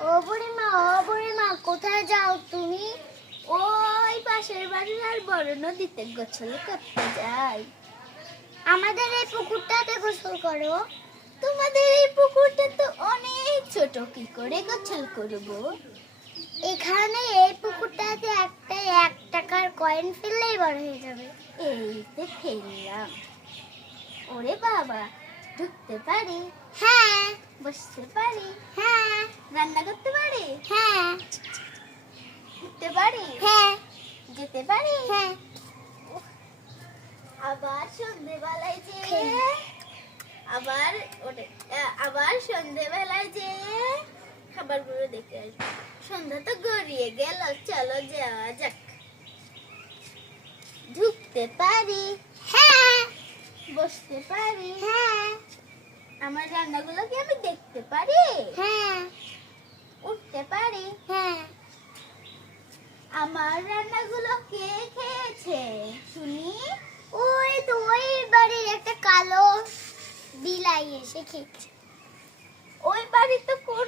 ও বুড়িমা কোথায় যাও তুমি? ওই পাশের বাড়ির আর বড় নদীতে গোসল করতে যাই। আমাদের এই পুকুরটাতে গোসল করো? তোমাদের এই পুকুরটা তো অনেক ছোট, কি করে গোসল করব? এখানে এই পুকুরটাতে একটা 1 টাকার কয়েন ফেললেই বড় হয়ে যাবে। এইতে ফেললাম। ওরে বাবা, ঢুকতে পারি? হ্যাঁ। বসতে পারি? হ্যাঁ। রান্না করতে পারি? হ্যাঁ। উঠতে পারি? হ্যাঁ। যেতে পারি? হ্যাঁ। আবার সন্ধ্যেবেলায় যে আবার সন্ধ্যেবেলায় যে খাবারগুলো দেখে আসবো। সন্ধ্যা তো গড়িয়ে গেল, চলো যাওয়া যাক। ঢুকতে পারি? হ্যাঁ। বসতে পারি? হ্যাঁ। আমার রান্নাগুলো কি আমি দেখতে পারি? হ্যাঁ। উঠতে পারি? হ্যাঁ। আমার রান্নাগুলো কে খেয়েছে শুনি? ওই তো ওই বাড়ির একটা কালো বিলাই এসে খেয়েছে। ওই বাড়ি তো কোন